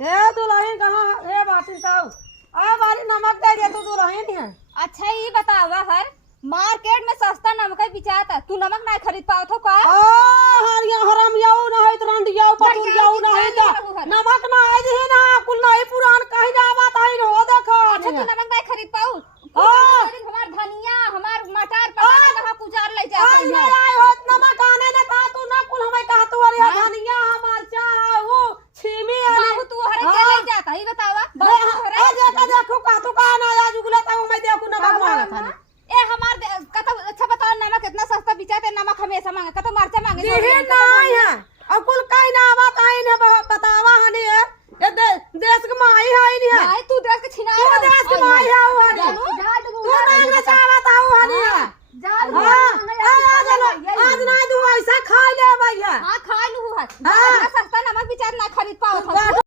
ए दुल्हन कहाँ ए बाटी साहब आ बारी नमक दे दे तू दुल्हन है। अच्छा ये बतावा हर मार्केट में सस्ता नमक है बिचाता, तू नमक नहीं खरीद पाओ तो का? ओ हरिया हराम याऊ ना है रंड याऊ पतुर याऊ ना है दा नमक ना है दे ना कुल नहीं पुरान कहीं ना बात आई हो देखो। अच्छा तू नमक नहीं खरीद पाऊ? हमार धनिया हमार मटर पता कहां कुचार ले जा आज ले आए हो नमक आने ना का तू ना कुल हमें कहा तू अरे धनिया हमार चा वो छीमी बाबू तू हरे के ले जाता ही बतावा ए देखो देखो का तू का ना आज गुला ता मैं देखू नमक मांगा था ए हमार कत अच्छा बताओ नमक इतना सस्ता बिचाते नमक हमेशा मांगे कत मरचा मांगे दिही नहीं है और कुल कहीं ना बात आई ने बतावा हनी है ये देश के माई है नहीं है भाई तू देश के छिना तू देश के माई है वो हनी तू ना चाहत आऊ हनी है आज ना तू ऐसा खा ले भैया हां खा लू है सस्ता नमक बिचार ना खरीद पाओ